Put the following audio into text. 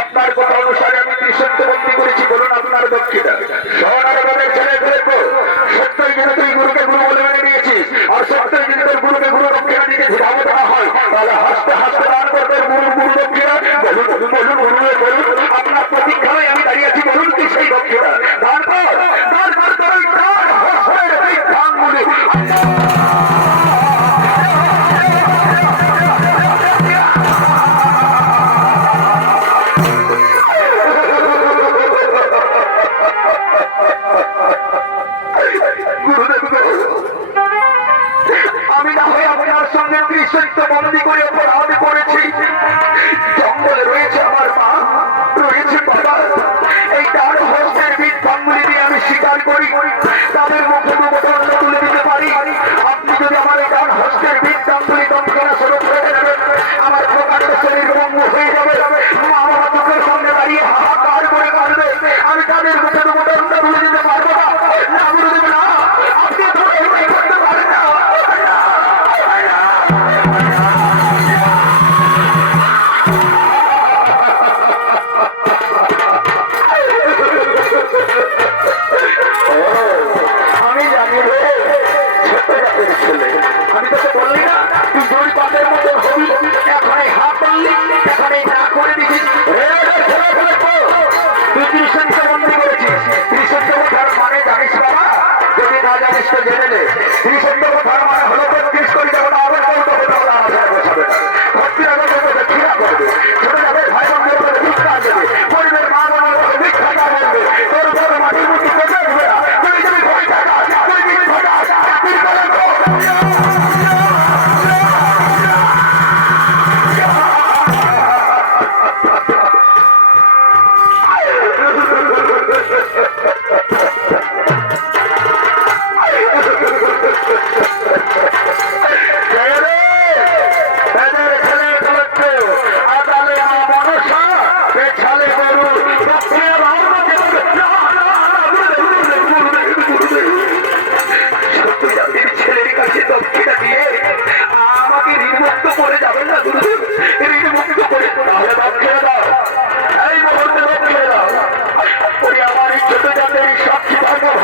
আপনার কথা অনুসারে আমি কৃষককে বন্দী করেছি বলুন আপনার দক্ষিণা অতিরিক্ত মানবিকের করে অপরাধ করেছি। জঙ্গলে রয়েছে আমার মা, রয়েছে বাবা। এই তার হস্তের বিদ্যাঙ্গুলি দিয়ে আমি স্বীকার করি। তাদের মুখে রাজা বিশ্ব জেনে নেই সত্য কথা আমার হলো তেত্রিশ কোটি দেবতা কথা বলা দেবতা